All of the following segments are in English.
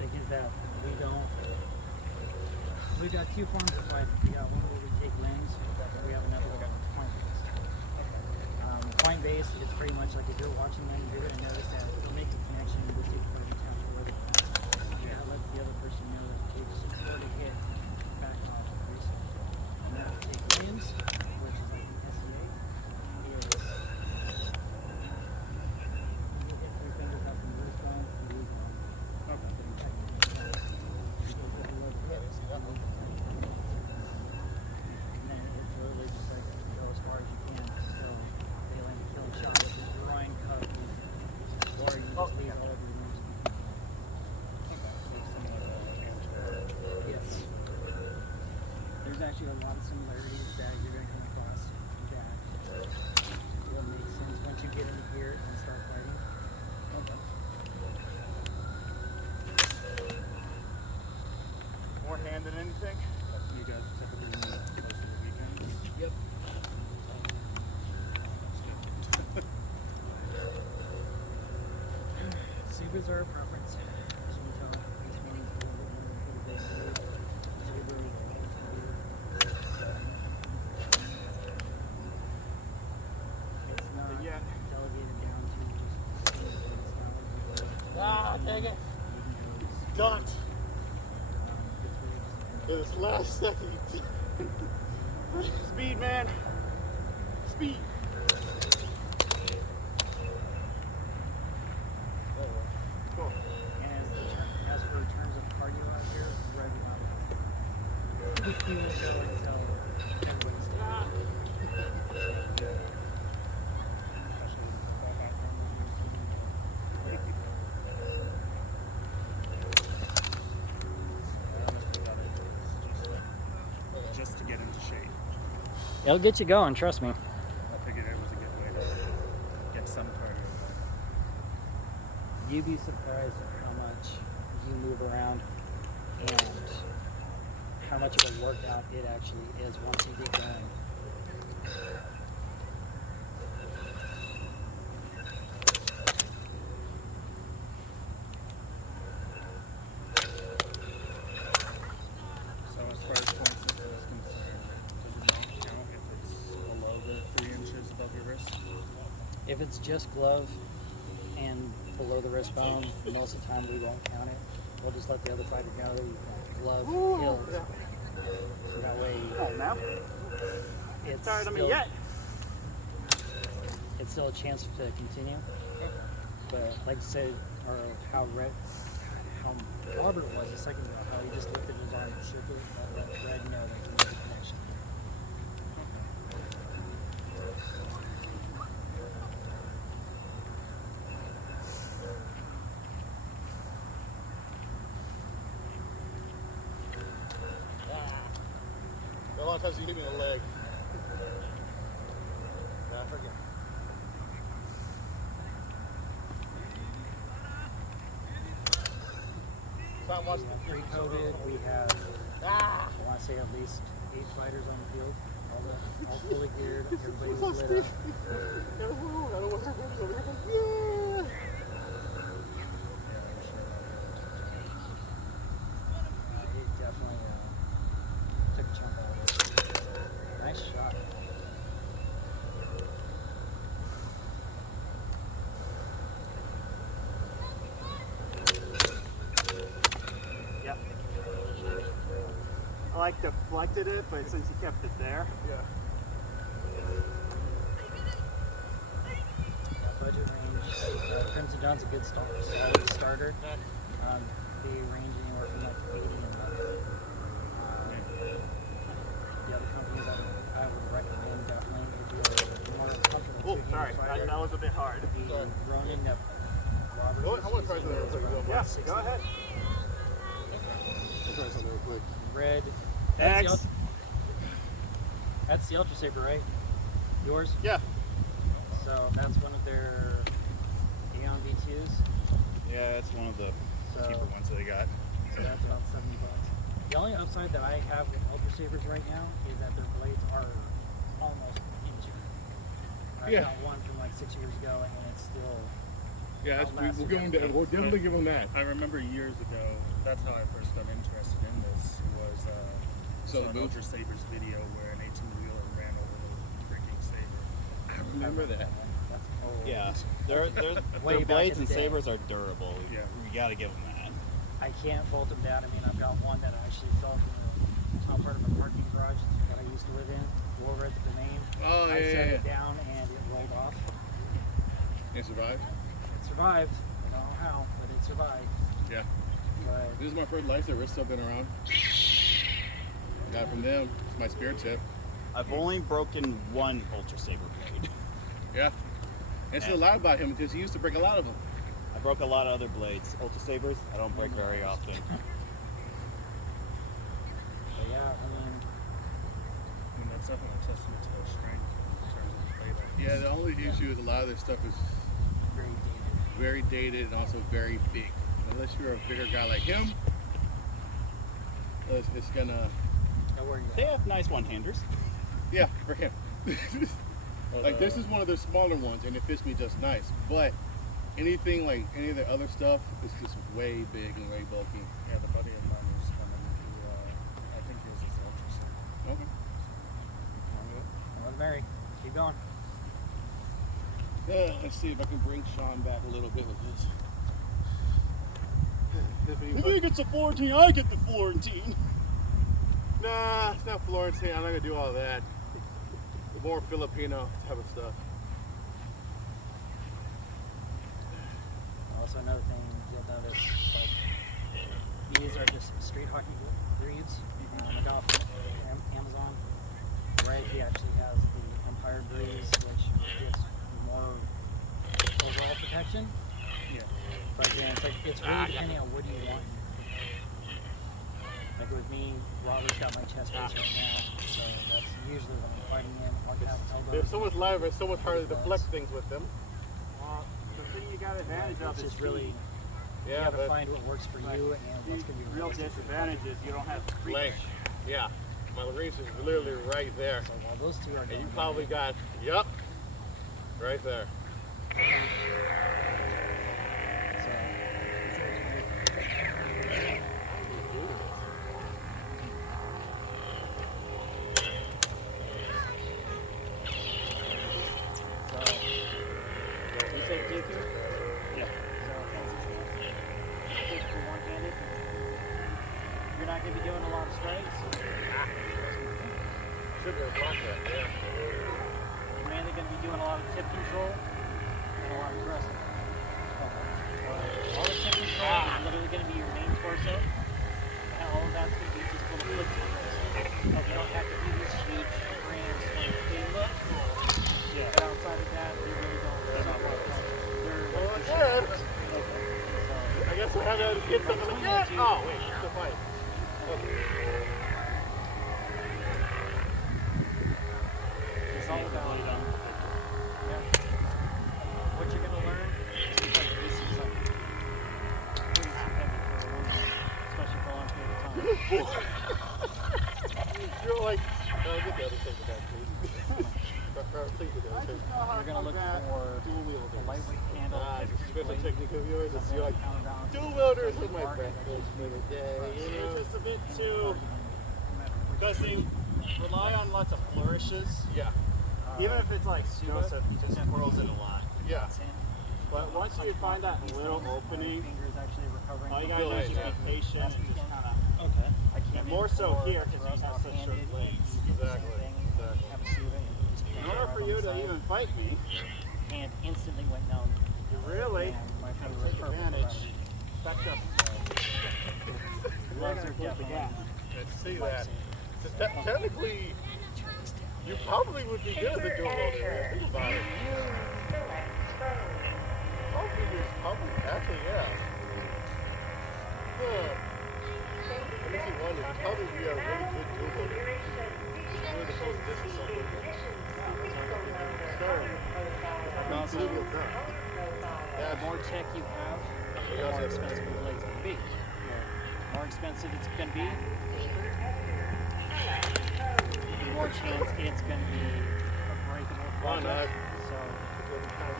thing is that we've got two forms of fighting. We got one where we take limbs, and we have another one that's point-based. Point-based is pretty much like if you're watching them, you're going to notice that it'll make a connection and just take further time for where they're going. Yeah, lets the other person know that it's before they hit back off the reset. And then we take limbs, which is like the SEA, is you hit 3 fingers up in the wrist bone, and the wrist bone. And then it's literally just like go as far as you can until they land a killing shot, which is groin, cup, or you just leave all of your moves. Yes. There's actually a lot of similarities that you're going to come across that will make sense once you get into gear and start fighting. More hand than anything? You guys typically meet most of the weekends? Yep. Zebras are a preference. As you can tell, this meeting is a little bit more it's not delegated down to just Dang it. God. This last second. Speed, man. Speed. Cool. And as for terms of cardio out here, right now, you will go until everybody's Just to get into shape. It'll get you going, trust me. I figured it was a good way to get some cardio. You'd be surprised at how much you move around and how much of a workout it actually is once you get going. So as far as points of is concerned, does it not count if it's below the 3 inches above your wrist? If it's just glove and below the wrist bone, most of the time we won't count it. We'll just let the other fighter know that you've got glove killed. So that way Oh, now? it's Tired of me still, yet? it's still a chance to continue. But like I said, or how Robert was a second ago, how he just lifted his arm and shook it, let Red know that he made a connection. A lot of times you hit me in the leg. Yeah, I forget. Pre-COVID, we have, I want to say at least 8 fighters on the field, all fully geared, everybody's lit up. Yeah. He definitely took a chunk out of it. Nice shot. Yeah. I like deflected it, but since he kept it there. Yeah. Budget range. Crimson Dawn's a good solid starter. They range anywhere from like 80 and up. The other companies I would recommend definitely if you're more comfortable. Oh, kicking sorry. a fighter, That was a bit hard. the Ronin that Robert I want to try something real quick. Yeah, 60. go ahead. I'll try something real quick. Red. X. That's the Ultra Saber, right? Yours? Yeah. So that's one of their Aeon V2s. Yeah, it's one of the So, cheaper ones that they got. so that's about $70. The only upside that I have with Ultra Sabers right now is that their blades are almost injured. I got one from like 6 years ago, and it's still Yeah, outlast we'll it. give him that. We'll definitely give him that. I remember years ago, that's how I first got interested in this, was So an the Ultra Sabres video where an 18-wheeler ran over the freaking Sabre. I remember that. That's old. Yeah, Way their back blades in and the day. sabers are durable. Yeah. We gotta give them that. I can't bolt them down. I mean, I've got one that actually fell from the top part of a parking garage that I used to live in. Wore it the name. Oh, I yeah, set yeah, it down and it rolled off. It survived. It survived. I don't know how, but it survived. Yeah. But This is my first lightsaber. It's still been around. I got it from them. It's my spirit tip. I've only broken one Ultra Saber blade. Yeah. And it's a lot about him because he used to break a lot of them. I broke a lot of other blades. Ultra Sabers, I don't break very often. But yeah, I mean, And that's definitely a testament to their strength in terms of blade. Yeah, the only issue is a lot of their stuff is very dated. very dated and also very big. Unless you're a bigger guy like him, it's gonna, Know where you're They at. have nice one-handers. yeah, for him. Like this is one of their smaller ones and it fits me just nice. But anything like any of the other stuff is just way big and way bulky. Yeah, the buddy of mine was coming to, I think his is Ultra Sabre. Okay. Well, Mary, keep going. Let's see if I can bring Sean back a little bit with this. If he gets a Florentine, I get the Florentine. Nah, it's not Florentine. I'm not gonna do all that. More Filipino type of stuff. Also, another thing you'll notice, like, these are just street hockey breeds. I got from Amazon. Right, he actually has the Empire breeze, which gives more overall protection. Yeah. But again, it's really depending on what do you want. Like with me, Robert's got my chest brace right now, so that's usually when I'm fighting him. I'll have elbows. They're so much lighter, it's so much harder to deflect things with them. Well, the thing you got advantage of It's is just really, you Yeah, gotta but find what works for you and what's gonna be real realistic for you. disadvantage is you don't have the creep. length. Yeah, my reach is literally right there. So while those two are And going, you probably got, yup, right there. You said DQ? Yeah. So if you're one-handed, you're not going to be doing a lot of strikes. Should have blocked that, yeah. You're mainly going to be doing a lot of tip control and a lot of aggressive. All the tip control is literally going to be your main torso, and all of that's going to be just little flicks of this. You don't have to do this huge grand clean look. Yeah. But outside of that, they really don't. They're not like Well, I did. I guess I had to get something like that. Oh, wait, it's the fight. It's all about what you're gonna learn. Is because this is like way too heavy for a woman, especially for a long period of time. You're like, get the other thing for that, please. Please get the other thing. You're gonna look for Dual a wielders. lightweight handle. This is a special technique of yours. It's Something like counterbalance. dual wielders with my breakfast for the day. You know? It's just a bit too, because they rely on lots of flourishes. Yeah, Even if it's like Joseph, he just twirls it a lot. yeah. But once you find that little opening, Fingers actually recovering. all you from gotta do is it. just be patient and just kind of. Okay. I came And in more so before, here, 'cause where I you was have such short left-handed, legs. and you did the same Exactly, thing, exactly. Have a suit and you just In put order your for arm you on the to side, even fight me, hand instantly went numb. you really And my have finger to was take purple advantage. forever. Back up. Gloves are definitely Let's see that. So technically, you probably would be good at the dual wielder. Think about it. Probably, actually, yeah. Huh. Let me see one. You'd probably be a really good dual wielder. Really the whole distance on one. Also, Dual wield gun. the more tech you have, the more expensive the blade's going to be. The more expensive it's going to be, the more chance it's going to be a breakable Why not? project. So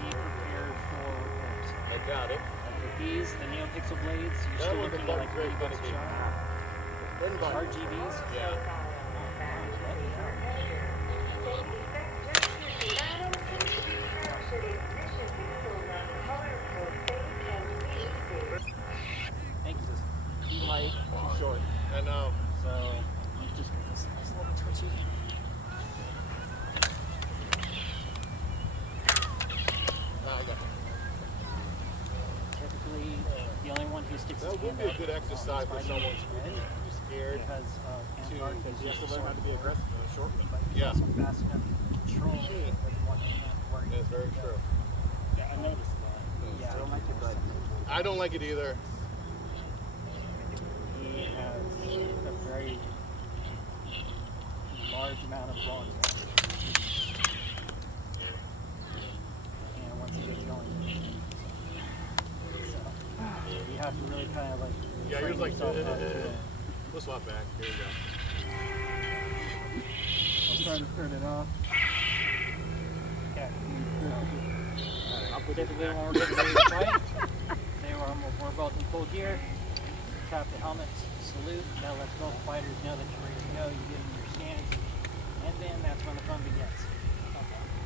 be prepared for repairs. I doubt it. Like with these, the NeoPixel blades, you're That still one, the looking at like button's very 30 bucks a finicky. shot. One button. RGBs. Yeah. Thanks. Too light, too short. I know. So just make this a little twitchy. I got it. Typically, the only one who sticks That his would hand be a up good exercise for is someone fighting his who's scared. because Antarctica Because you have to is learn how to be short. aggressive in a short one. But he's Yeah. also fast enough to control with one hand where he That's very can go. true. Yeah, I noticed that. Yeah, I don't like it, but I don't like it either. he has a very large amount of volume. And once he gets going, so you have to really kind of like Yeah, train you're like, yourself up to it. we'll swap back. Here we go. I'm trying to turn it off. Okay. I'll put Typically when we're getting ready to fight, we're both in full gear. Tap the helmets, salute. That lets both fighters know that you're ready to go. You give them your stance, and then that's when the fun begins.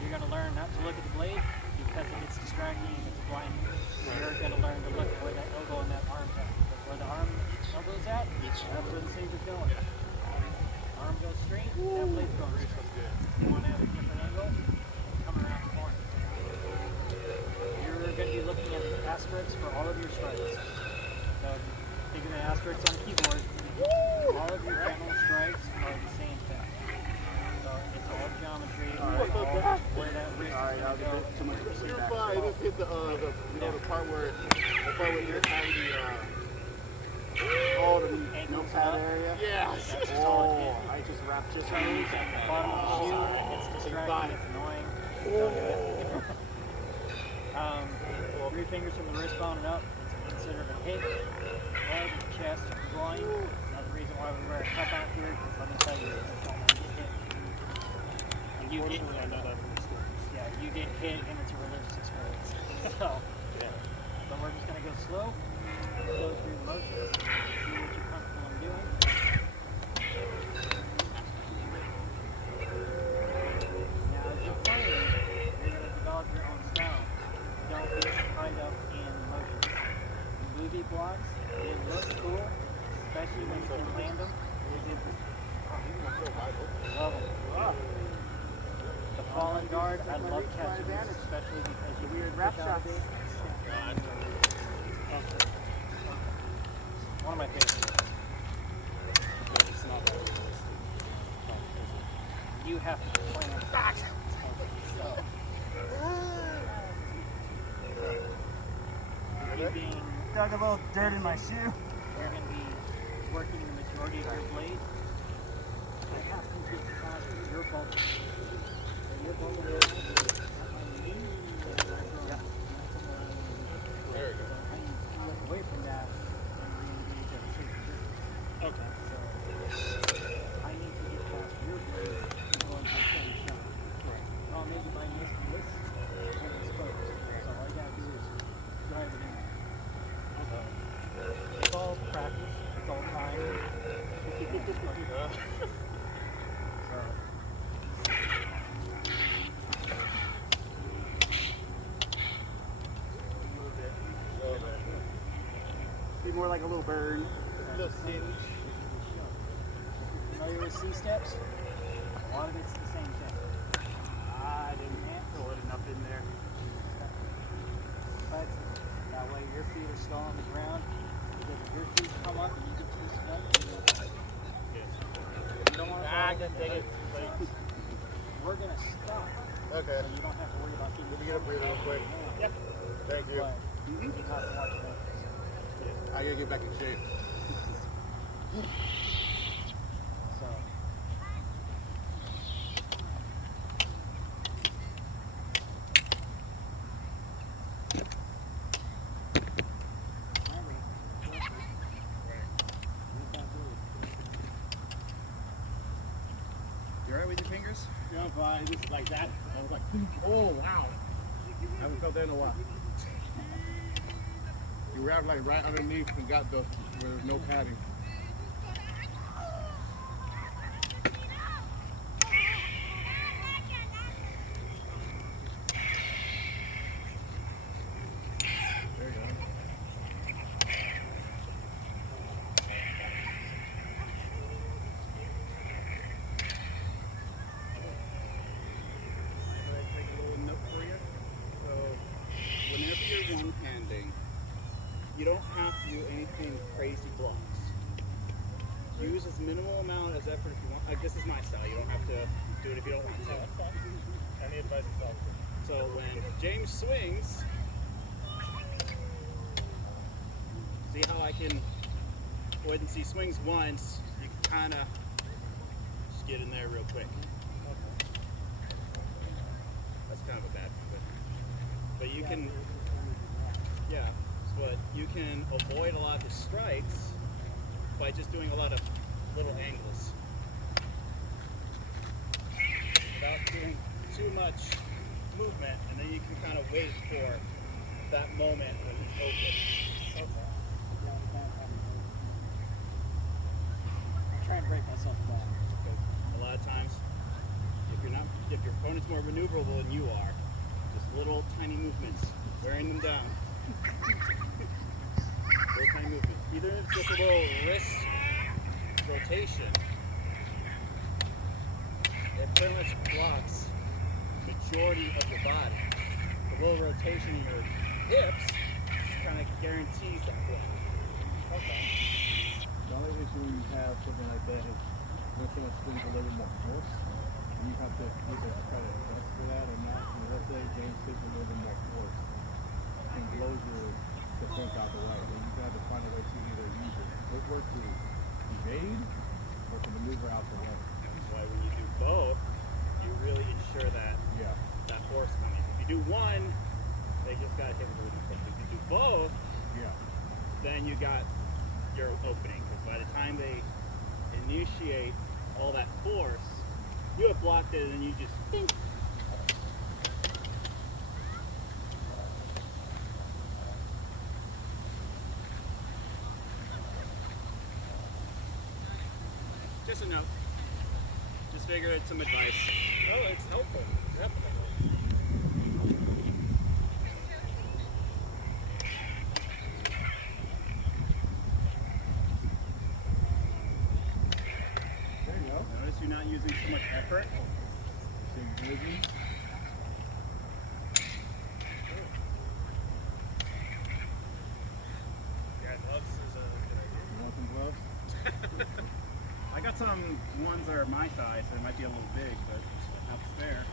You're going to learn not to look at the blade because it gets distracting and it's blinding. You're going to learn to look at where that elbow and that arm's at. But where the elbow's at, that's where the saber's going. Arm goes straight, that blade's going straight. You want to have a different angle, come around the corner. You're going to be looking at the asterisks for all of your strikes. So think of an asterisk on the keyboard. All of your general strikes are the same thing. So it's all geometry. It's all where that wrist is going to go. too much of a You're feedback. fine. Just hit the the part where you're having Oh, the Ankles notepad up. area? Yes. That's just all it Oh, is. I just wrapped just Toes at the bottom of the shoe. It's distracting. It's annoying. Don't do it. Three fingers from the wrist bone and up. It's considered a hit. Head, chest, groin. Another reason why we wear a cup out here because let me tell you, it's don't want to get hit. And you get, I know that from experience. yeah, you get hit and it's a religious experience. So, but we're just gonna go slow. Go through the motions. See what you're comfortable in doing. Now, as you're fighting, you're going to develop your own style. Don't get tied up in motions. Movie blocks, they look cool, especially when you can land them. Love them. The fallen guard, I love catching this, especially because you weird rap shots. One of my favorites. But it's not that realistic. You have to plan that. So, you being, Dug a little dirt in my shoe. you're going to be working the majority of your blade. I have to get past your bubble. So your bubble is at my knee. Yeah. There we go. So I need to look away from that and re-engage at a safer distance. Okay. So I need to get past your blade to go into a steady shot. Right. Problem is if I miss this, I'm exposed. So all you gotta do is drive it in. It's all practice. It's all time. So Be more like a little bird. Little singe. familiar with C-steps? A lot of it's the same thing. I didn't throw it enough in there. But that way your feet are still on the ground. Because if your feet come up and you get to this step, you don't want to fall. We're gonna stop. Okay. So you don't have to worry about getting Let me get a breather real quick. Yep. Thank you. But you have to watch that. I gotta get back in shape. So You alright with your fingers? Yeah, I'm fine. This is like that. I was like, oh, wow. I haven't felt that in a while. You wrap like right underneath and got the where there's no padding. There you go. Can I take a little note for you? So, whenever you're one-handing, you don't have to do anything crazy blocks. Use as minimal amount as effort if you want. Like, this is my style. You don't have to do it if you don't want to. Any advice is helpful. So when James swings, see how I can go ahead and see swings once. You can kind of just get in there real quick. That's kind of a bad one, but you can, yeah. But you can avoid a lot of the strikes by just doing a lot of little angles without doing too much movement, and then you can kind of wait for that moment when it's open. Okay. Yeah, I'm fine having it. I try and break myself down. A lot of times, if your opponent's more maneuverable than you are, just little tiny movements, wearing them down. Little tiny movements. Either it's just a little wrist rotation, it pretty much blocks majority of your body. The little rotation in your hips kind of guarantees that block. Okay. The only issue when you have something like that is when someone swings a little bit more force, you have to either try to adjust for that or not. And let's say James takes a little bit more force and blows your defense out the way. Then you have to find a way to either use your footwork to evade or to maneuver out the way. That's why when you do both, you really ensure that Yeah. that force coming. If you do one, they just got to hit really quick. If you do both, Yeah. then you got your opening. Because by the time they initiate all that force, you have blocked it and you just think. Just a note. Just figure it's some advice. Oh, it's helpful. Definitely. There you go. Notice you're not using so much effort. Big vision. Yeah, gloves is a good idea. You want some gloves? I got some ones that are my size, so they might be a little big, but not spare.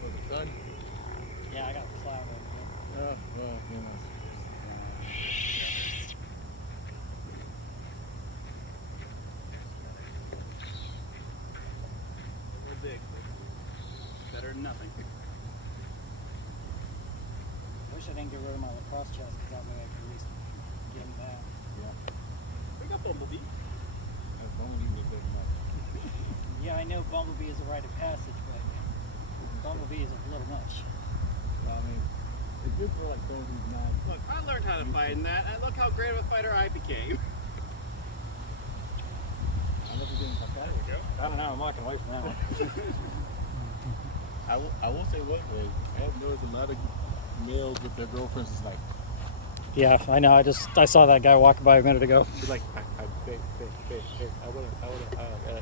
For the sun? Yeah, I got a cloud over Oh, well, goodness. A little big, but better than nothing. I wish I didn't get rid of my lacrosse chest because that way I could at least get him back. We got Bumblebee. That's only you with big enough. Yeah, I know Bumblebee is a rite of passage, but Bumblebee is a little much. I mean, it's good for like those who's not. Look, I learned how to fight in that, and look how great of a fighter I became. I never did my There we go. I don't know, I'm walking away from that one. I will say one thing. I have noticed a lot of males with their girlfriends is like, Yeah, I know. I saw that guy walking by a minute ago. be like, babe, I wanna,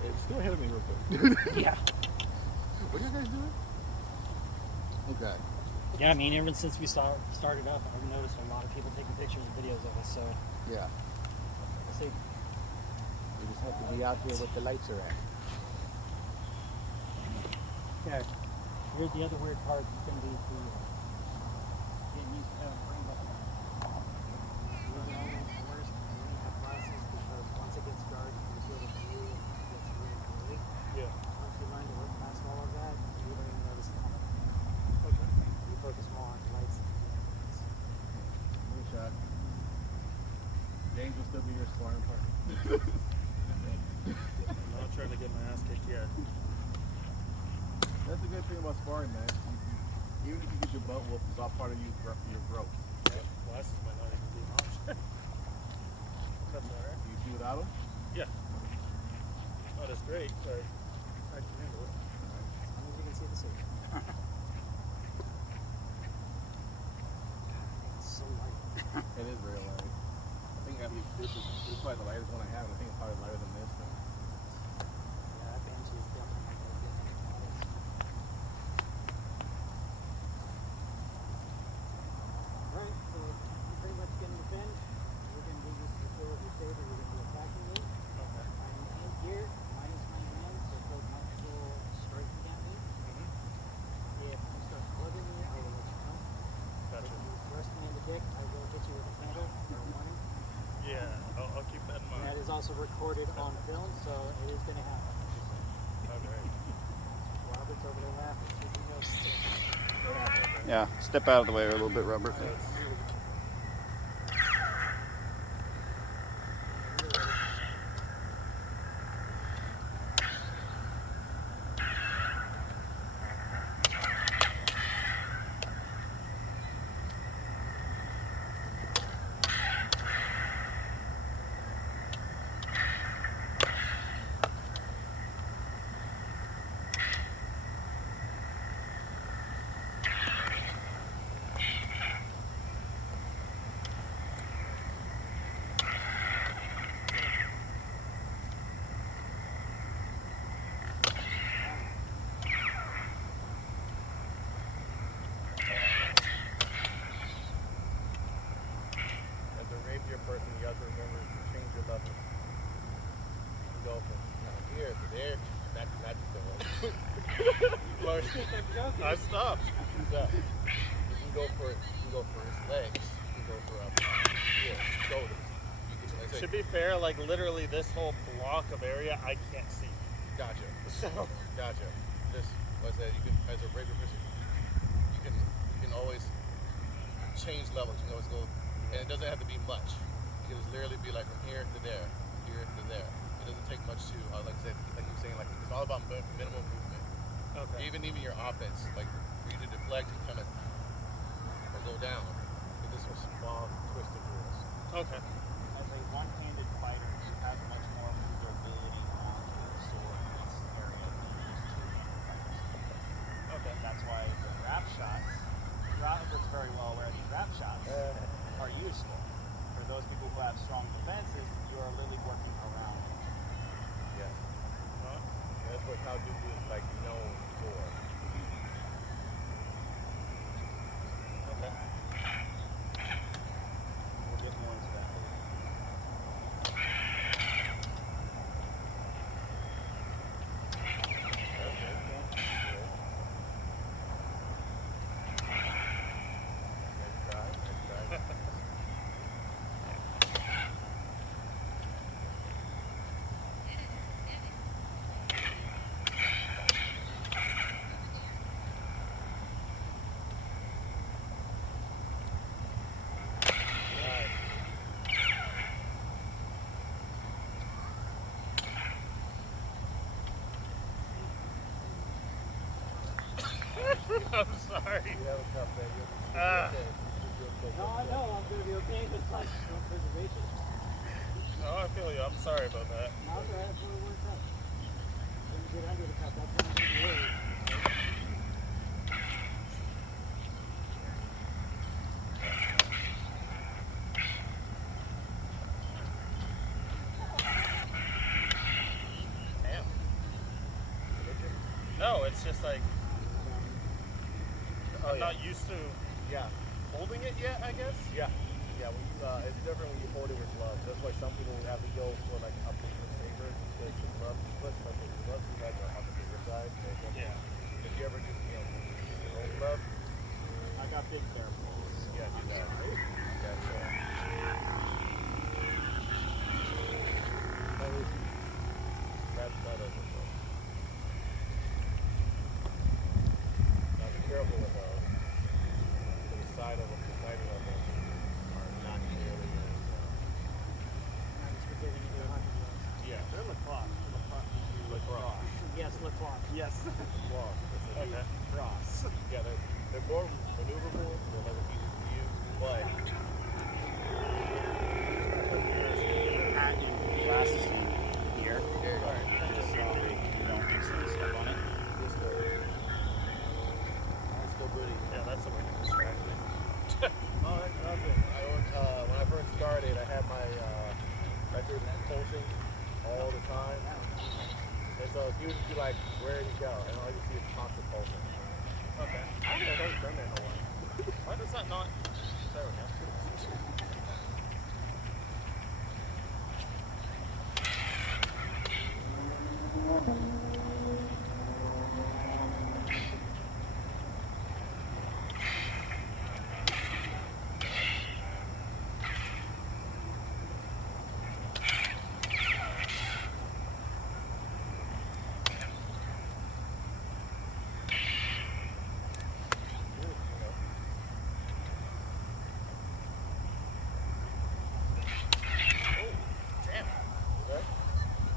it's still ahead of me real quick. Yeah. What are you guys doing? Okay. Yeah, I mean, ever since we started up, I've noticed a lot of people taking pictures and videos of us. So Yeah. I say, You just have to be out here with the lights are at. okay. Here's the other weird part. It's going to be the getting used to having a brain button. Really always the worst when you have glasses because once it gets dark, you feel the view gets really blurry. Yeah. Once you learn to look past all of that, you don't even notice the color. Okay. You focus more on the lights and the things. One shot. James will still be your sparring partner. I'm not trying to get my ass kicked yet. That's the good thing about sparring, man. Even if you get your butt whooped, it's all part of your growth. Glasses might not even be an option. That's alright. Do you see without them? Yeah. Not as great, but I can handle it. As long as you can see the city. It's so light. It is very light. I think this is probably the lightest one I have. I think it's probably lighter than this. Though. Yeah, that bench is definitely like a different models. Alright, so you're pretty much getting the bench. We're going to do this before your table. We're going to do a packing weight. Okay. I'm in gear, minus my hands, so feel comfortable striking at me. If you start clubbing me, I will let you know. Gotcha. If you thrust me in the dick, I will hit you with a candle for a warning. Yeah, I'll keep that in And that mind. is also recorded on film, so it is going to happen. Okay. Robert's over there laughing. He knows still. Yeah, step out of the way a little bit, Robert. As a rapier person, you have to remember to change your level. You go from here to there, back to that. I stopped. So, you can go for his legs. You can go for up here, shoulders. You can, like I say, To be fair, like literally this whole block of area I can't see. gotcha. So Gotcha. This, like I said, you can, as a rapier person, you can always change levels. You can always go, and it doesn't have to be much. It can just literally be like from here to there, here to there. It doesn't take much to, like I said, like you were saying, like it's all about minimal movement. okay. Even your offense, like for you to deflect and kind of or go down. But this was small, twisted rules. Okay. As a one-handed fighter, you have much more maneuverability on your sword in this area than you used to fighters. Okay. That's why the wrap shots, Robert's very well aware these wrap shots are useful. For those people who have strong defenses, you are literally working around it. Yes. Huh? That's what Call of Duty is like known for. Okay. We'll get more into that later. I'm sorry. You have a cup there. Ah. No, I know I'm going to be okay, but it's like no preservation. No, I feel you. I'm sorry about that. No, it's alright, that's what it works out. When you get under the cup, that's when I'm going to be worried. Damn. No, it's just like I'm not used to Yeah. holding it yet, I guess. Yeah. Yeah. When you, it's different when you hold it with gloves. That's why some people have to go for like up to the saber because the gloves, especially like the gloves you guys are on the bigger side. So Yeah. if you ever just use your own glove, I got big bear balls. yeah, do that. That's that's not over. Now be careful with those. The side of them, the siding of them are not nearly as. I'm just forgetting to do 100 yards. Yeah. They're lacrosse. Lacrosse. Yes, lacrosse. Yes. Well, Okay. Cross. yeah, they're more maneuverable, so like it's easy to use, but Hat and glasses in here. Just so you don't instantly step on it. it's still pretty. Yeah, that's the way to describe it. Oh, that's nothing. When I first started, I had my record pulsing all the time. And so he would just be like, where did he go? And all you see is constant pulsing. Okay. I don't know if I've done that in a while. Why does that not? There we go.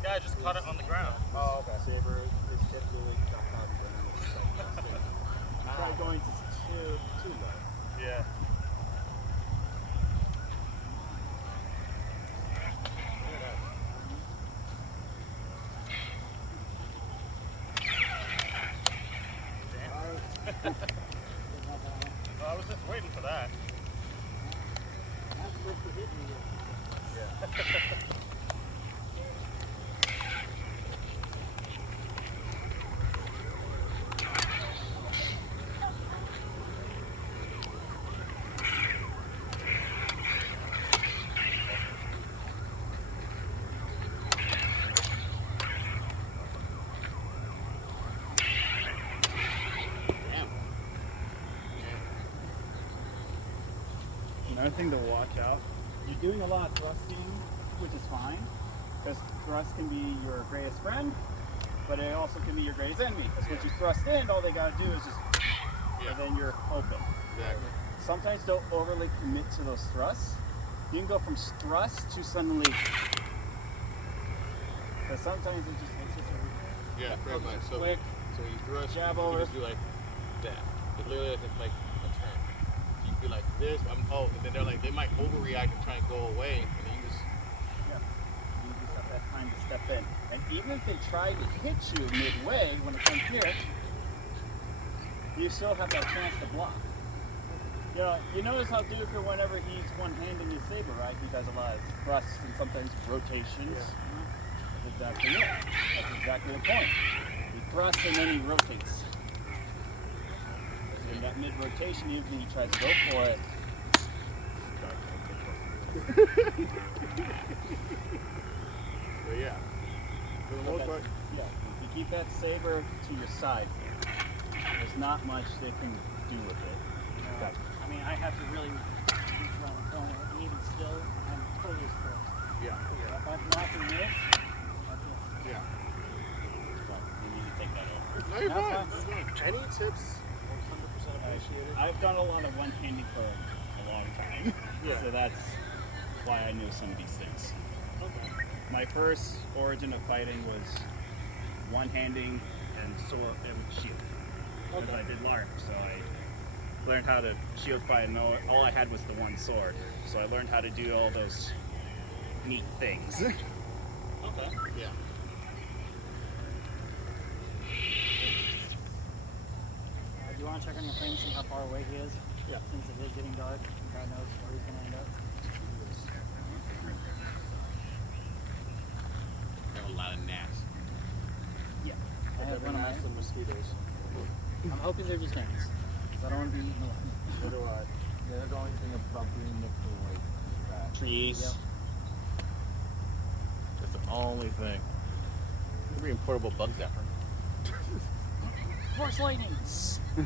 Yeah, I just caught it on the ground. Oh, okay. Saber is typically not ground. Try going to too low. Yeah. Well, I was just waiting for that. That's supposed to hit me. Yeah. Another thing to watch out, you're doing a lot of thrusting, which is fine, because thrust can be your greatest friend, but it also can be your greatest enemy. Because once you thrust in, all they gotta do is just, and then you're open. Exactly. Sometimes don't overly commit to those thrusts. You can go from thrust to suddenly, because sometimes it's just a Yeah, pretty much. So, quick so you thrust, jab you over. just do like that. It's literally like a turn. You be like this, and then they're like, they might overreact and try and go away, and then you just, You just have that time to step in. And even if they try to hit you midway when it comes here, you still have that chance to block. You notice how Duker, whenever he's one-handing his saber, right? He does a lot of thrusts and sometimes rotations. That's exactly it. That's exactly the point. He thrusts and then he rotates. In that mid-rotation, even when he tries to go for it, but yeah. For the most part, yeah, if you keep that saber to your side, there's not much they can do with it. I mean, I have to really reach around the corner, and even still, I'm totally still. yeah. If I'm blocking this, that's it. Yeah. But you need to take that over. No, you're That's fine. fine. You're fine. Any tips? 100% appreciated. I've done a lot of one-handing for a long time, Yeah. so that's why I know some of these things. Okay. My first origin of fighting was one-handing and sword and shield. Because I did LARP, so I learned how to shield fight, and all I had was the one sword. So I learned how to do all those neat things. Okay. Yeah. Do you want to check on your frame, see how far away he is? Yeah. Since it is getting dark, God knows where he's going to end up. Have a lot of gnats. Yeah. I have one of my. Some mosquitoes. I'm hoping they're just ants. 'Cause I don't want to be eaten alive. So do I. Yeah, the only thing about being next to like that. Trees. Yep. That's the only thing. You're bringing portable bug zapper. Force lightning! Would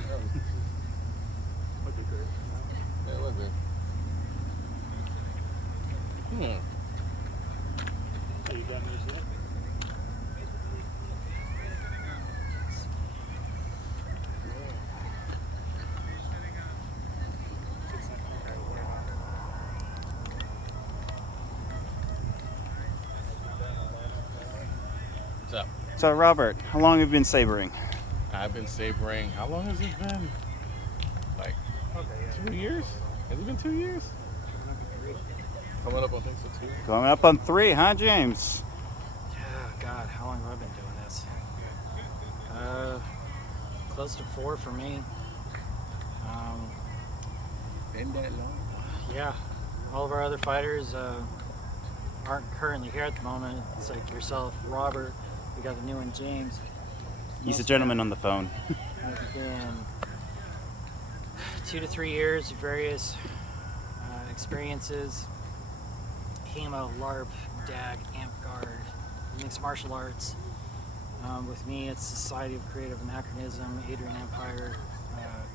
be great. Yeah, it would be. So you got me yet? What's up? So Robert, how long have you been sabering? I've been sabering. How long has it been? Okay, yeah. 2 years? Has it been 2 years? Coming up on things for 2. Coming up on 3, huh, James? Oh, God, how long have I been doing this? Close to 4 for me. Been that long? Yeah, all of our other fighters aren't currently here at the moment. It's like yourself, Robert. We got the new one, James. He's a gentleman on the phone. It's been 2 to 3 years of various experiences. Hemo, LARP, DAG, AMP Guard, mixed martial arts. With me, it's Society of Creative Anachronism, Adrian Empire.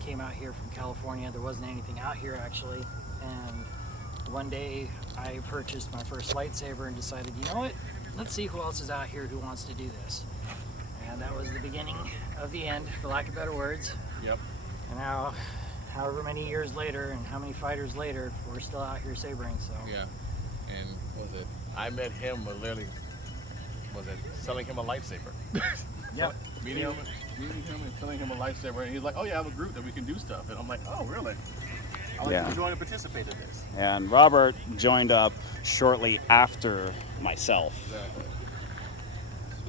Came out here from California. There wasn't anything out here actually. And one day I purchased my first lightsaber and decided, you know what? Let's see who else is out here who wants to do this. And that was the beginning of the end, for lack of better words. Yep. And now, however many years later and how many fighters later, we're still out here sabering. So Yeah. And was it? I met him literally. Was it selling him a lightsaber? Yep. Meeting him and selling him a lightsaber, and he's like, "Oh yeah, I have a group that we can do stuff." And I'm like, "Oh really? I like Yeah. to join and participate in this." And Robert joined up shortly after myself. Exactly.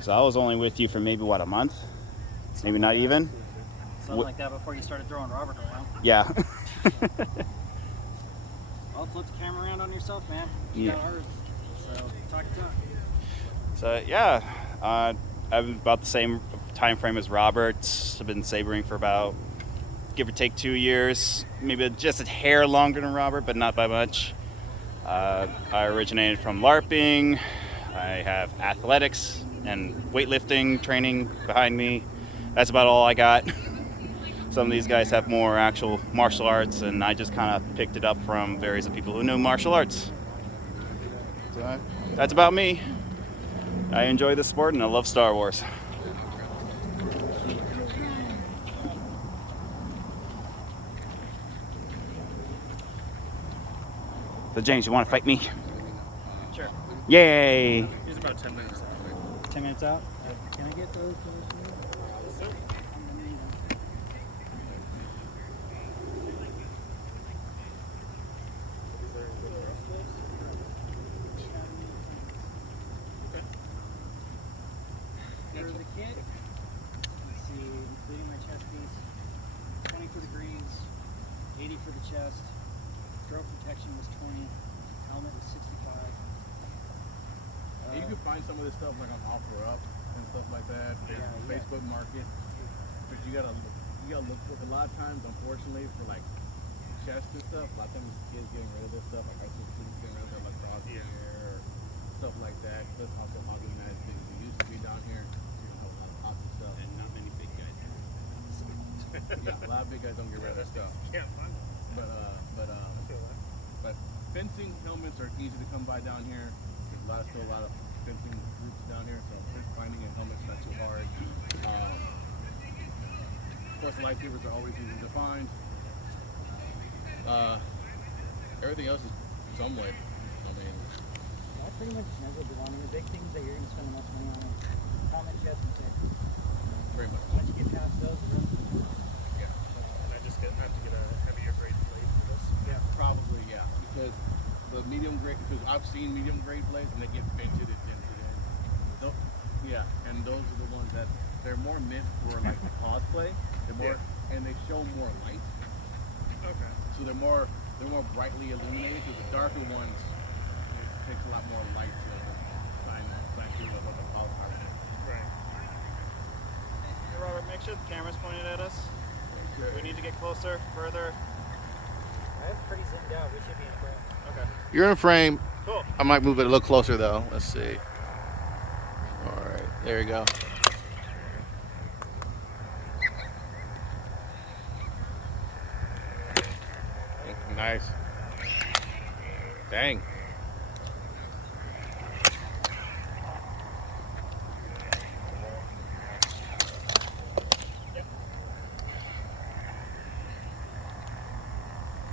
So I was only with you for maybe, what, a month? Maybe not even? something like that before you started throwing Robert around. Yeah. I'll flip the camera around on yourself, man. You Yeah. got ours. So talk. So yeah, I'm about the same time frame as Robert. I've been sabering for about, give or take, 2 years, maybe just a hair longer than Robert, but not by much. I originated from LARPing. I have athletics and weightlifting training behind me. That's about all I got. Some of these guys have more actual martial arts, and I just kind of picked it up from various people who knew martial arts. So that's about me. I enjoy the sport and I love Star Wars. So James, you want to fight me? Sure. Yay! He's about 10 minutes. 10 minutes out. Can I get those? For the kit, let's see, including my chest piece, 20 for the greaves, 80 for the chest, throat protection was 20, helmet was 65. And you can find some of this stuff like on OfferUp and stuff like that. Yeah. Facebook Market. But you gotta look for, a lot of times, unfortunately, for like chest and stuff. A lot of times kids getting rid of this stuff, like high school students getting rid of their lacrosse gear or stuff like that. That's also how the United States it used to be down here. You know, a lot of awesome stuff. And not many big guys have Yeah, a lot of big guys don't get rid of their stuff. Can't find them. But fencing helmets are easy to come by down here. There's still a lot of fencing groups down here, so finding a helmet's not too hard. Plus, lightsabers are always easy to find. Everything else is somewhat. I mean, That pretty much knows what you want. I mean, the big things that you're going to spend the most money on is helmet, chest, and six. very much. Once you get past those, the rest of Yeah. And I just have to get a heavier grade blade for this. Yeah, probably, yeah. Because the medium grade, because I've seen medium grade blades and they get vented and dented in. Yeah, and those are the ones that they're more meant for like cosplay. They're more, and they show more light. Okay. So they're more brightly illuminated. Because the darker ones, it takes a lot more light to shine through what the color are. Right. Hey Robert, make sure the camera's pointed at us. We need to get closer, further. I have pretty zoomed out. We should be in frame. Okay. You're in frame. Cool. I might move it a little closer though. Let's see. All right, there you go. Nice. Dang.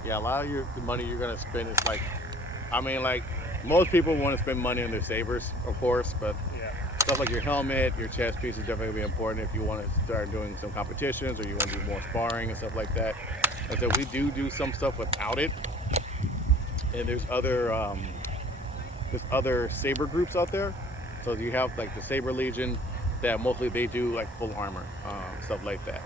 Yeah, a lot of the money you're gonna spend is like, I mean, like most people want to spend money on their sabers, of course, but Yeah. stuff like your helmet, your chest piece is definitely gonna be important if you want to start doing some competitions or you want to do more sparring and stuff like that. And so we do some stuff without it. And there's other saber groups out there. So you have like the Saber Legion that mostly they do like full armor, stuff like that.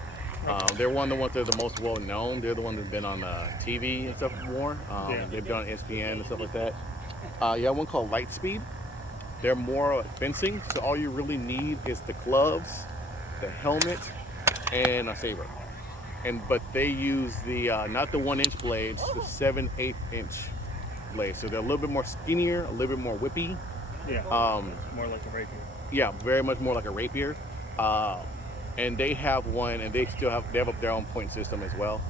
They're one of the ones that are the most well known. They're the ones that's been on TV and stuff more. They've done ESPN and stuff like that. You have one called Lightspeed. They're more like fencing, so all you really need is the gloves, the helmet, and a saber. But they use the not the 1-inch blades, the 7/8 inch blades. So they're a little bit more skinnier, a little bit more whippy. Yeah. More like a rapier. Yeah, very much more like a rapier. And they have one, and they have their own point system as well.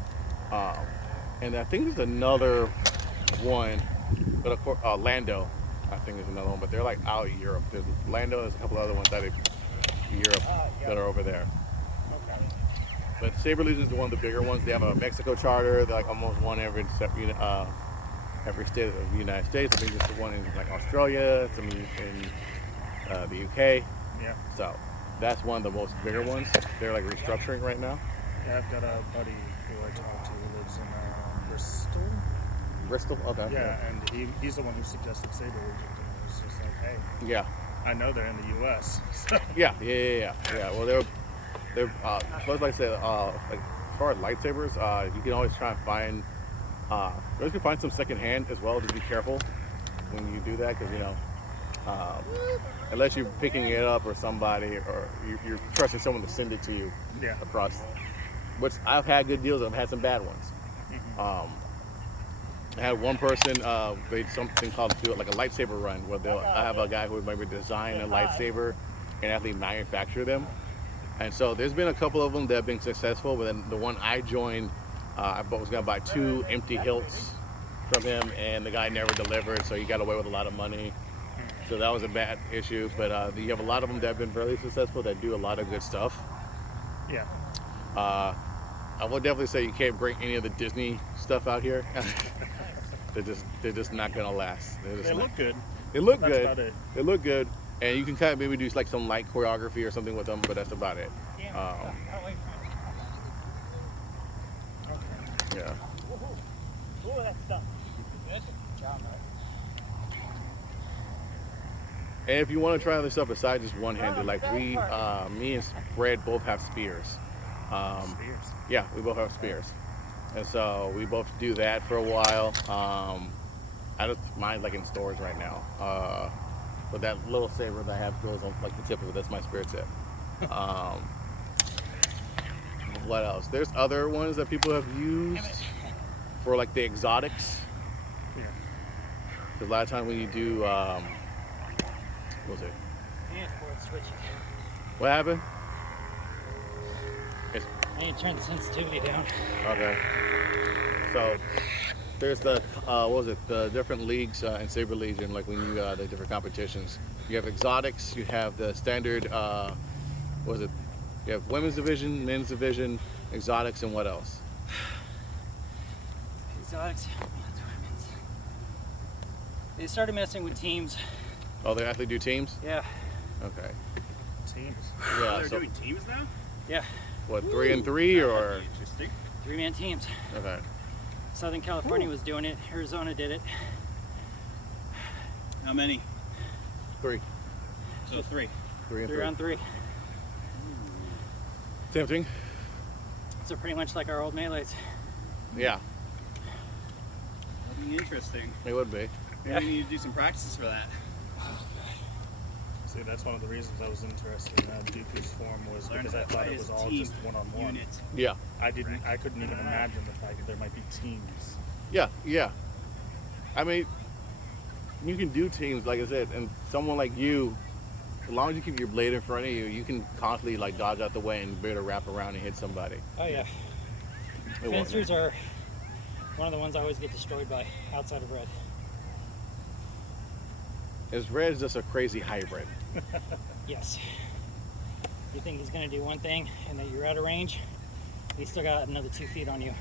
And I think there's another one, but of course Lando, I think is another one. But they're like out of Europe. There's Lando. There's a couple other ones out of Europe that are over there. Okay. But Saber Legion is one of the bigger ones. They have a Mexico charter. They're like almost one every state of the United States. I think there's one in like Australia, some in the UK. Yeah. So that's one of the most bigger ones. They're like restructuring right now. Yeah, I've got a buddy who I talked to who lives in Bristol. Bristol? Okay. Yeah, and he's the one who suggested Saber Legion to me. It's just like, hey, Yeah. I know they're in the U.S. So. Yeah. Well, they're like I said, like as far as lightsabers, you can always try and find. You can find some secondhand as well. Just be careful when you do that, because unless you're picking it up or somebody, or you're trusting someone to send it to you across. Which I've had good deals. I've had some bad ones. Mm-hmm. I had one person, they did something called do it like a lightsaber run, where I have a guy who would maybe design a lightsaber and actually manufacture them. And so there's been a couple of them that have been successful, but then the one I joined, I was going to buy 2 empty hilts from him, and the guy never delivered, so he got away with a lot of money. So that was a bad issue. But you have a lot of them that have been fairly successful that do a lot of good stuff. Yeah. I would definitely say you can't bring any of the Disney stuff out here. They're just not gonna last. They look good. They look That's good. about it. They look good, and you can kind of maybe do like some light choreography or something with them, but that's about it. Yeah. Ooh, that's stuff. Good job, man. And if you want to try other stuff besides just one-handed, like me and Fred both have spears. Spears. Yeah, we both have spears, and so we both do that for a while. I don't mind like in stores right now, but that little saber that I have goes on like the tip of it. That's my spear tip. What else? There's other ones that people have used for like the exotics. Yeah. Because a lot of times when you do, what was it? Transport switching. What happened? I need to turn the sensitivity down. Okay. So there's the what was it? The different leagues in Saber Legion, like when you the different competitions. You have exotics. You have the standard. What was it? You have women's division, men's division, exotics, and what else? Exotics. They started messing with teams. Oh, they actually do teams? Yeah. Okay. Teams. Yeah. They're So doing teams now? Yeah. what, 3 and 3 or? Interesting. 3-man teams. Okay. Southern California was doing it. Arizona did it. How many? 3. So 3. 3 and 3 3. on 3. Tempting. So pretty much like our old melees. Yeah, That'd be interesting. it would be. Maybe we need to do some practices for that. See, that's one of the reasons I was interested in Dooku's form was because I thought it was all just one-on-one. Unit. Yeah. I couldn't even imagine the fact that there might be teams. Yeah. I mean, you can do teams, like I said, and someone like you, as long as you keep your blade in front of you, you can constantly like dodge out the way and be able to wrap around and hit somebody. Oh yeah. It won't Fencers are one of the ones I always get destroyed by outside of red. Is Red's just a crazy hybrid. Yes. You think he's going to do one thing and that you're out of range, he's still got another 2 feet on you.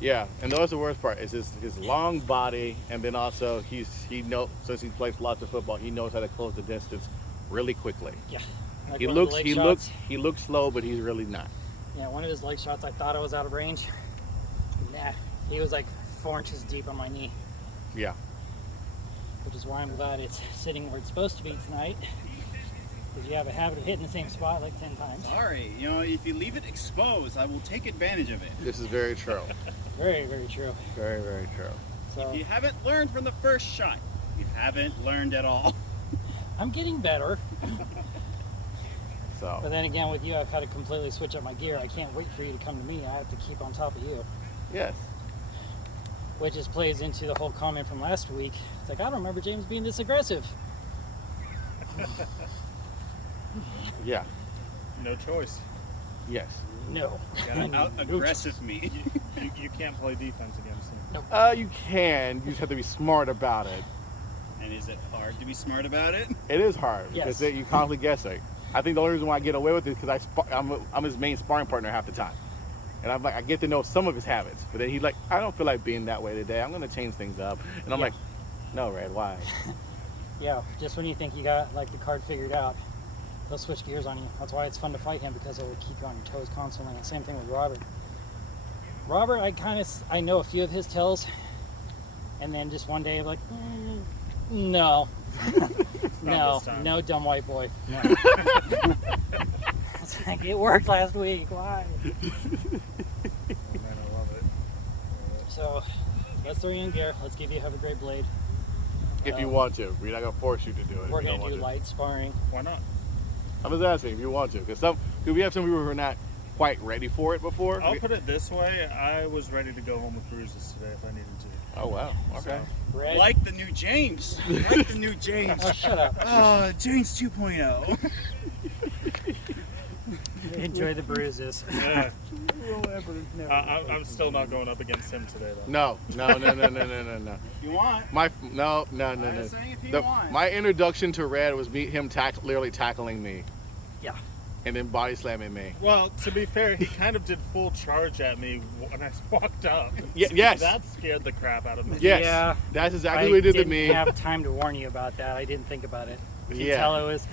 Yeah, and that's the worst part is his long body, and then also he knows, since he plays lots of football, he knows how to close the distance really quickly. Yeah. Like He one of the leg shots. looks slow, but he's really not. Yeah, one of his leg shots, I thought I was out of range. Nah, he was like 4 inches deep on my knee, Yeah. which is why I'm glad it's sitting where it's supposed to be tonight. Because you have a habit of hitting the same spot like 10 times. Sorry, you know, if you leave it exposed, I will take advantage of it. This is very true. Very, very true. Very, very true. So If you haven't learned from the first shot, you haven't learned at all. I'm getting better. So. But then again, with you, I've had to completely switch up my gear. I can't wait for you to come to me. I have to keep on top of you. Yes. Which just plays into the whole comment from last week. It's like, I don't remember James being this aggressive. Yeah. No choice. Yes. No. Gotta out aggressive me. You can't play defense against him. You can. You just have to be smart about it. And is it hard to be smart about it? It is hard because Yes. you constantly guessing. I think the only reason why I get away with it is because I'm his main sparring partner half the time. And I'm like, I get to know some of his habits. But then he's like, I don't feel like being that way today. I'm going to change things up. And I'm Yeah. like, no, Red, why? Yeah, just when you think you got like the card figured out, he'll switch gears on you. That's why it's fun to fight him, because he'll keep you on your toes constantly. And same thing with Robert. Robert, I know a few of his tells, and then just one day, like, no, no, this time. no, dumb white boy. No. It's like, it worked last week. Why? Oh, man, I love it. So let's throw you in gear. Let's give you have a great blade. If you want to. We're not going to force you to do it. We're if you don't gonna do want to. light sparring. Why not? I'm just asking if you want to. Because we have some people who are not quite ready for it before. I'll put it this way. I was ready to go home with bruises today if I needed to. Oh, wow. Okay. Red. Like the new James. Like the new James. Oh, shut up. James 2.0. Enjoy the bruises. Yeah. I'm still not going up against him today, though. No. If you want. No. I'm just saying if you want. My introduction to Red was him literally tackling me. Yeah. And then body slamming me. Well, to be fair, he kind of did full charge at me when I walked up. Yes. That scared the crap out of me. Yes. Yeah. That's exactly I what he did to didn't me. have time to warn you about that. I didn't think about it. You could Yeah. tell it was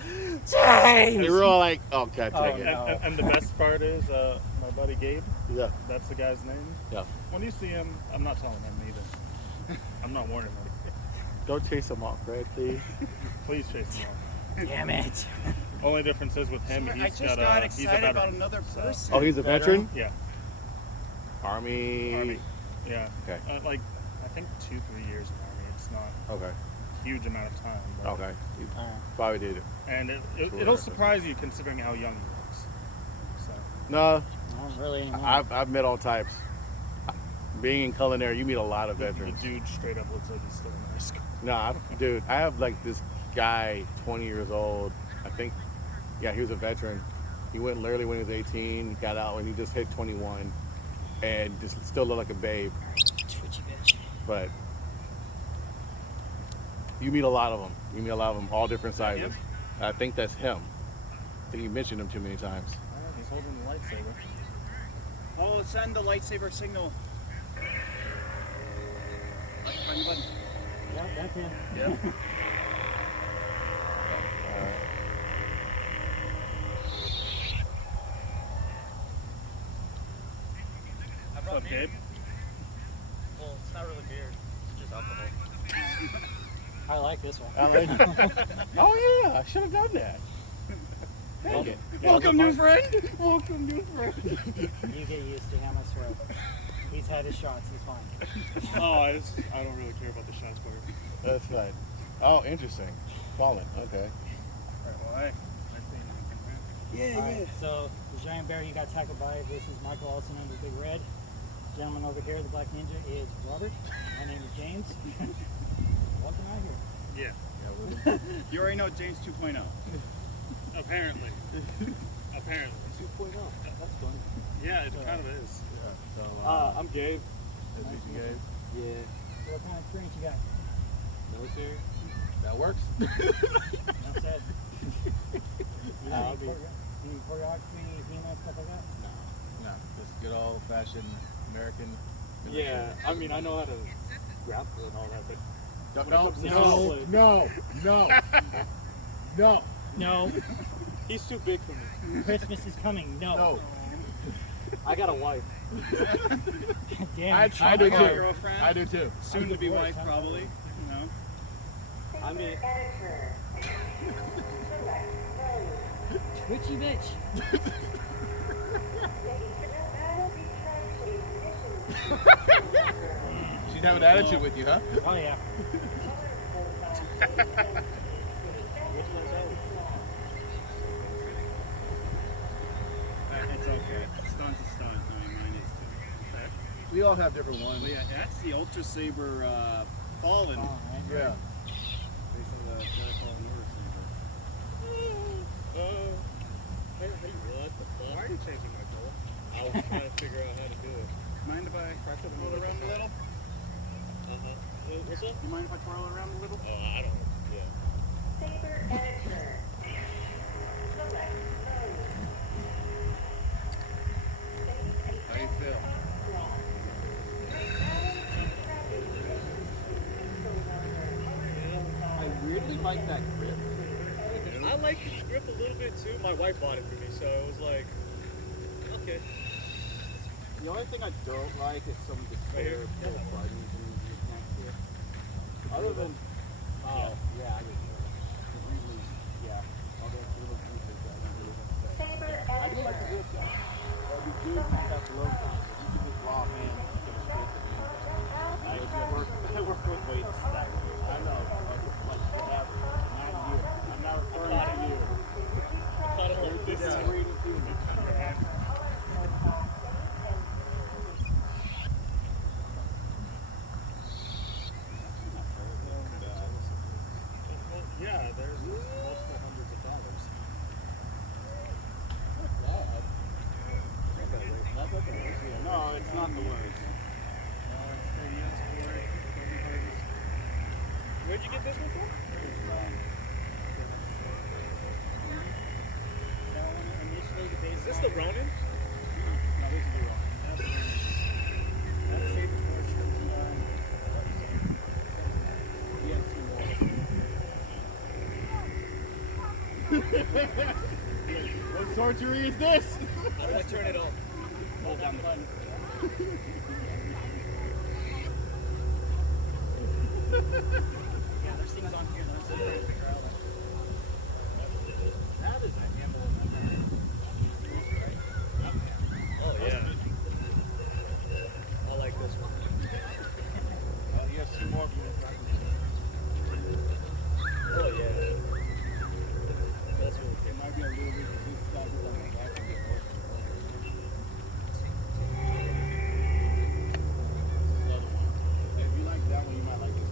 James. They were all like, oh, God, Oh, take it. no. And the best part is, my buddy Gabe, Yeah. that's the guy's name. Yeah. When you see him, I'm not telling him either. I'm not warning him. Don't chase him off, Red, please. Please chase him off. Damn it. Only difference is with him, I he's just got got he's a excited about veteran. another person. Oh, he's a veteran? Yeah. Army. Yeah. Okay. Like, I think 2-3 years in Army. It's not Okay. a huge amount of time. But, Okay. You All right. probably did it. And Cool. it'll surprise you considering how young he looks. So, No, I don't really anymore. I've met all types. Being in culinary, you meet a lot of the veterans. dude straight up looks like he's still in high school. No, dude, I have like this guy, 20 years old. I think, yeah, he was a veteran. He went literally when he was 18, he got out when he just hit 21, and just still looked like a babe. Twitchy bitch. But you meet a lot of them. You meet a lot of them, all different sizes. I think that's him. I think you mentioned him too many times. He's holding the lightsaber. Oh, send the lightsaber signal. Find the button. Yep, that's him. Yeah. What's up, Gabe? Well, it's not really beer. It's just alcohol. I like this one. I like oh yeah, I should have done that. Dang it. Welcome, new friend. Welcome, new friend. You get used to him, I swear. He's had his shots. He's fine. Oh, I don't really care about the shots part. That's fine. Oh, interesting. Fallen. Okay. Alright, well, hey. Yeah, All right, so the giant bear you got tackled by, this is Michael, also known as Big Red. Gentleman over here, the Black Ninja, is Robert. My name is James. What can I hear? Yeah. You already know James 2.0. Apparently. Apparently. 2.0. That's fun. Yeah, it kind of is. So, I'm Gabe. as you can guys, So what kind of experience you got? military, that works. Enough said. You I'll need be- any choreography, HEMA, stuff like that? No, just good old fashioned American. Yeah, I mean, I know how to grapple and all that, but No. No. he's too big for me. Christmas is coming. No. No. I got a wife. Damn. I do My too. girlfriend. I do too. Soon to be wife, probably. You know. I mean, Twitchy bitch. She'd have an attitude with you, huh? Oh yeah. It's okay. Stunt's a stunt. I mean, mine is too. We all have different ones. But yeah, that's the Ultra Saber Fallen. Oh, man. Yeah. Based on the Fallen Order Saber. What the fuck? Why are you changing my goal? I was trying to figure out how to do it. Mind if I twirl around a little? What's up? You mind if I twirl around a little? Oh, I don't know. Yeah. Saber editor. Select mode. How you feel? I weirdly like that grip. I like the grip a little bit too. My wife bought it for me, so it was like, okay. The only thing I don't like is some of the spare little buttons and you can't hit. Other than, oh yeah, I get it. It really, yeah. All those little pieces that I really like that. Saber I do like the editor. grip though. But you do have low times. You can just lock in and get a grip I work with weights that way. I know. Like forever. Not you. I'm not referring to you. This is where you do it. Yeah, there's multiple hundreds of dollars. No, it's not the worst. Where'd you get this one from? Is this the Ronin? No, this is the wrong. That's Saber Force 59. He has two more. What sorcery is this? How do I turn it on? Hold down the button. Yeah, there's things on here that I'm still trying to figure out. That is an emblem. Oh yeah. I like this one. Well, he has two more if you want to try Oh yeah. That's really it. Might be a little bit of this stuff on the back of it. The other one. If you like that one, you might like this one.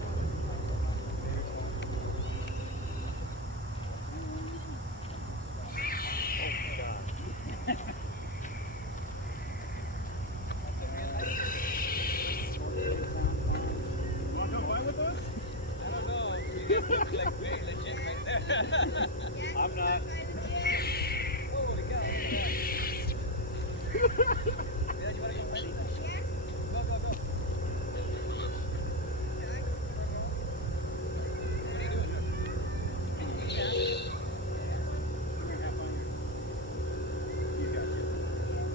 You want to come by with us? I'm not.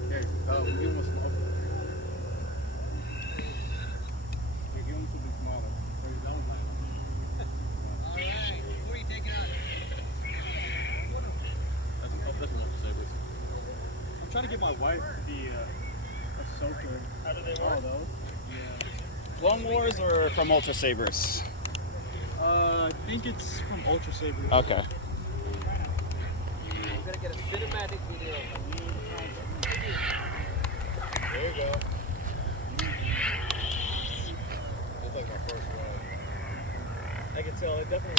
Here, give him a small. Here, give him something smaller. Wait, that one's mine. Alright, who are you taking out? That's one to say, I'm trying to get my wife to be a soaker. How do they All work? those. Clone Wars or from Ultra Sabers? I think it's from Ultra Saber. Okay. We're gonna get a cinematic video. There you go. That's like my first one. I can tell it definitely